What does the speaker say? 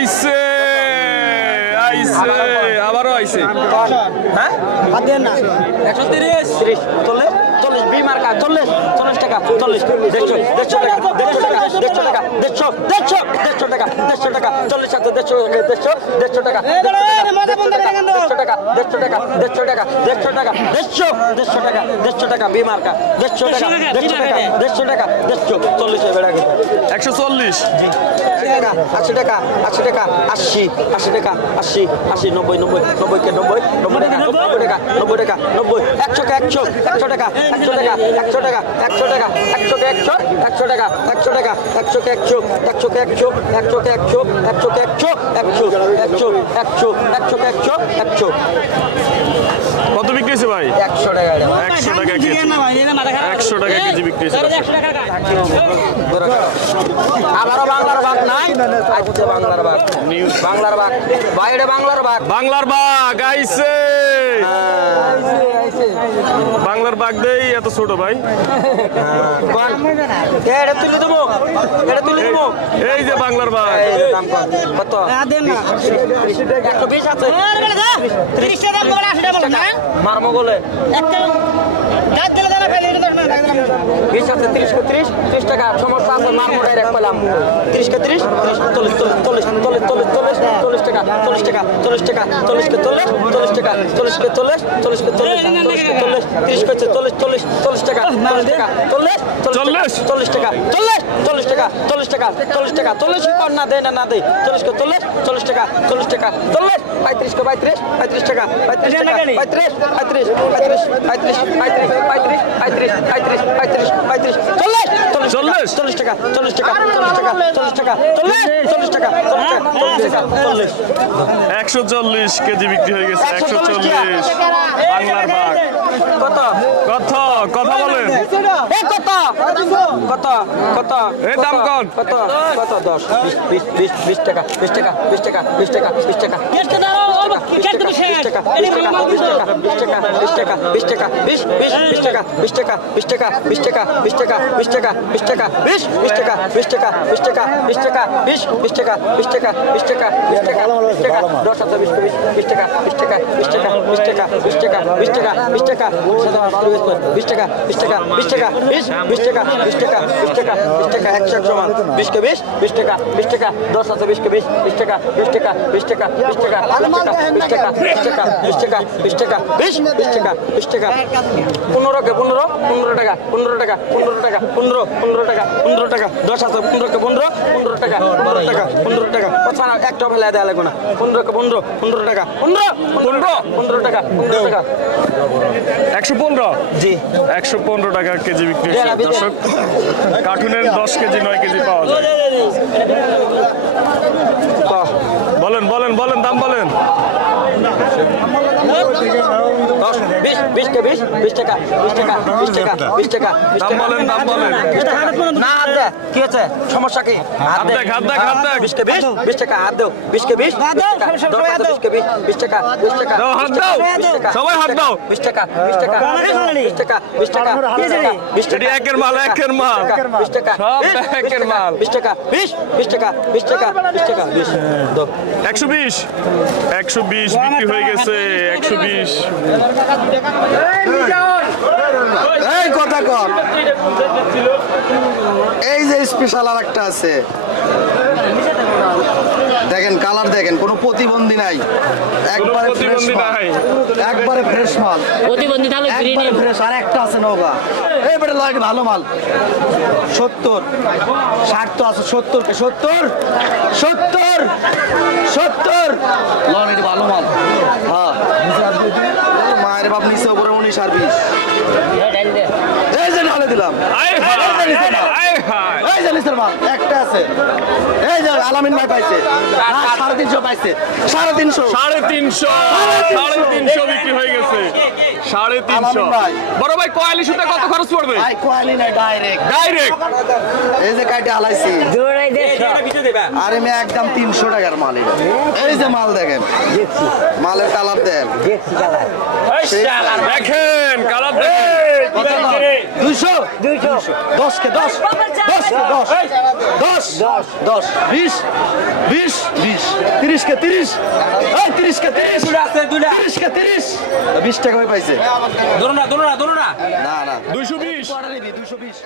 আইছে আইছে আবারও আইছে হ্যাঁ হাত দেন না একশো তিরিশ তিরিশ চল্লিশ চল্লিশ বি মার্কা চল্লিশ চল্লিশ টাকা চল্লিশ দেড়শো দেড়শো টাকা দেড়শো টাকা দেড়শো টাকা দেড়শো দেড়শো দেড়শো টাকা দেড়শো টাকা চল্লিশ আছে দেড়শো দেড়শো দেড়শো টাকা দেড়শো টাকা দেড়শো টাকা দেড়শো টাকা দেড়শো টাকা দেড়শো দেড়শো টাকা দেড়শো টাকা বি মার্কা দেড়শো টাকা দেড়শো টাকা দেড়শো টাকা দেড়শো চল্লিশে বেড়া গেছে একশো চল্লিশ আশি টাকা আশি টাকা আশি আশি টাকা আশি আশি নব্বই নব্বই নব্বই কে নব্বই? নব্বই টাকা নব্বই টাকা নব্বই টাকা নব্বই একশো কে একশো একশো টাকা একশো টাকা একশো টাকা একশো টাকা একশো কে একশো একশো টাকা একশো টাকা একশো কে একশো একশো কে একশো একশো কে একশো একশো কে একশো একশো একশো একশো একশো কে একশো একশো। কত বিক্রি হয়েছে ভাই? একশো টাকা একশো টাকা একশো টাকা কেজি বিক্রি হয়েছে। বাঘ নাই আজকে বাংলার বাঘ। বাংলার বাঘ। বাইরে বাংলার বাঘ। বাংলার বাঘ আইছে বাংলার বাঘ দেই এত ছোট ভাই। এটা তুলে দেবো। এটা তুলে দেবো। এই যে বাংলার বাঘ। কত? একশো বিশ আছে। তিরিশ টাকা মারমো বলে বিশ আছে তিরিশ তিরিশ ত্রিশ সমস্যা আছে মারমো ডাইরেক্ট পেলাম। তিরিশ কে তিরিশ চল্লিশ চল্লিশ চল্লিশ চল্লিশ চল্লিশ চল্লিশ টাকা চল্লিশ টাকা চল্লিশ টাকা চল্লিশ কে চল্লিশ চল্লিশ টাকা চল্লিশ কে চল্লিশ চল্লিশ কে চল্লিশ চল্লিশ কে চল্লিশ তিরিশ কে চল্লিশ চল্লিশ চল্লিশ টাকা চল্লিশ টাকা চল্লিশ চল্লিশ। চল্লিশ টাকা চল্লিশ চল্লিশ টাকা চল্লিশ টাকা চল্লিশ টাকা চল্লিশ কর না দেয় না না দেয় চল্লিশ কে চল্লিশ চল্লিশ টাকা চল্লিশ টাকা চল্লিশ পঁয়ত্রিশ কে পঁয়ত্রিশ পঁয়ত্রিশ টাকা পঁয়ত্রিশ টাকা পঁয়ত্রিশ পঁয়ত্রিশ পঁয়ত্রিশ পঁয়ত্রিশ পঁয়ত্রিশ পঁয়ত্রিশ পঁয়ত্রিশ পঁয়ত্রিশ পঁয়ত্রিশ পঁয়ত্রিশ চল্লিশ। চল্লিশ। টাকা চল্লিশ টাকা চল্লিশ টাকা চল্লিশ টাকা চল্লিশ চল্লিশ টাকা চল্লিশ টাকা চল্লিশ টাকা চল্লিশ। একশো চল্লিশ কেজি বিক্রি হয়ে গেছে একশো চল্লিশ বাংলার বাঘ। কত? কত? কথা বলেন এ কত কত কত এই দাম কত? কত কত দশ বিশ বিশ বিশ বিশ টাকা বিশ টাকা বিশ টাকা বিশ টাকা বিশ টাকা বিশ টাকা বিশ টাকা বিশ টাকা বিশ টাকা বিশ টাকা বিশ টাকা বিশ বিশ বিশ টাকা বিশ টাকা বিশ টাকা বিশ টাকা বিশ টাকা বিশ টাকা বিশ টাকা বিশ বিশ টাকা বিশ টাকা বিশ টাকা বিশ টাকা বিশ বিশ টাকা বিশ টাকা বিশ টাকা বিশ টাকা বিশ টাকা দশ হাজার বিশ বিশ বিশ টাকা বিশ টাকা বিশ টাকা বিশ টাকা বিশ টাকা বিশ টাকা বিশ টাকা বিশ টাকা বিশ টাকা বিশ টাকা বিশ বিশ টাকা বিশ টাকা বিশ টাকা বিশ টাকা একশো একশো মান বিশ কে বিশ বিশ টাকা বিশ টাকা দশ হাজার বিশ কে বিশ বিশ টাকা বিশ টাকা বিশ টাকা বিশ টাকা বিশ টাকা বিশ টাকা বিশ টাকা বিশ টাকা বিশ বিশ টাকা বিশ টাকা পনেরো কে পনেরো পনেরো টাকা পনেরো টাকা পনেরো টাকা পনেরো পনেরো টাকা পনেরো টাকা দশ হাজার পনেরো কে পনেরো পনেরো টাকা পনেরো টাকা পনেরো টাকা কথা একটা ফেলে দেওয়া লাগবে না পনেরো কে পনেরো পনেরো টাকা পনেরো পনেরো পনেরো টাকা পনেরো টাকা একশো পনেরো জি একশো পনেরো টাকা কেজি বিক্রি হচ্ছে। দর্শক কার্টুনের দশ কেজি নয় কেজি পাওয়া যায় বাহ বলেন বলেন বলেন দাম বলেন দশ বিশ বিশ টাকা বিশ টাকা বিশ টাকা বিশ টাকা বিশ দাম টাকা বলেন দাম বলেন টাকা। না হাত দে কি হচ্ছে সমস্যা কি হাত দেখ। বিশ কে বিশ বিশ টাকা হাত দাও বিশ কে বিশ হাত বিশ সবাই হাত দাও। বিশ কে বিশ বিশ টাকা বিশ টাকা দাও, হাত দাও। বিশ টাকা, সবাই হাত দাও। বিশ টাকা বিশ টাকা বিশ টাকা বিশ টাকা বিশ টাকা বিশ টাকা একের মাল, একের মাল। বিশ টাকা সব বিশ, একের টাকা, মাল। বিশ টাকা বিশ বিশ টাকা বিশ টাকা বিশ টাকা বিশ দাও। একশো বিশ একশো বিশ বিক্রি হয়ে গেছে একশো বিশ এই কথা কর। এই যে স্পেশাল আর একটা আছে। দেখেন কালার দেখেন কোনো প্রতিবন্ধী নাই। একবারে ফ্রেশ মাল। একবারে ফ্রেশ মাল। প্রতিবন্ধী তাহলে একবারে ফ্রেশ আর একটা আছে নৌকা এই বেটা লাগে ভালো মাল। সত্তর। ষাট তো আছে সত্তর সত্তর? সত্তর? সত্তর? লন ভালো মাল। হ্যাঁ। মায়ের বাপ নিচে উপরে উনিশ আর বিশ। এই যে ঢালে দিলাম। এই যে নিচে মাল। এই যে নিচের মাল। একটা আছে। এই যে আলামিন ভাই পাইছে। সাড়ে তিনশো পাইছে। সাড়ে তিনশো। সাড়ে তিনশো। সাড়ে তিনশো। বিক্রি হয়ে গেছে। সাড়ে তিনশো। বড় ভাই কয়ালি সুতে কত খরচ পড়বে? ভাই কোয়ালি ডাইরেক্ট ডাইরেক্ট এই যে কাইটে হালাইছি। আরে মেয়ে একদম তিনশো টাকার মাল এই যে মাল দেখেন। মালের কালার দেন। দেখেন কালার দেখেন। দুইশো দশ কে দশ দশ কে দশ দশ দশ দশ বিশ বিশ বিশ তিরিশ কে তিরিশ এই তিরিশ কে তিরিশ তিরিশ কে তিরিশ। বিশ টাকা হয়ে পাইছে। ধরো না ধরো না ধরো না। না না। দুইশো বিশ দুইশো বিশ।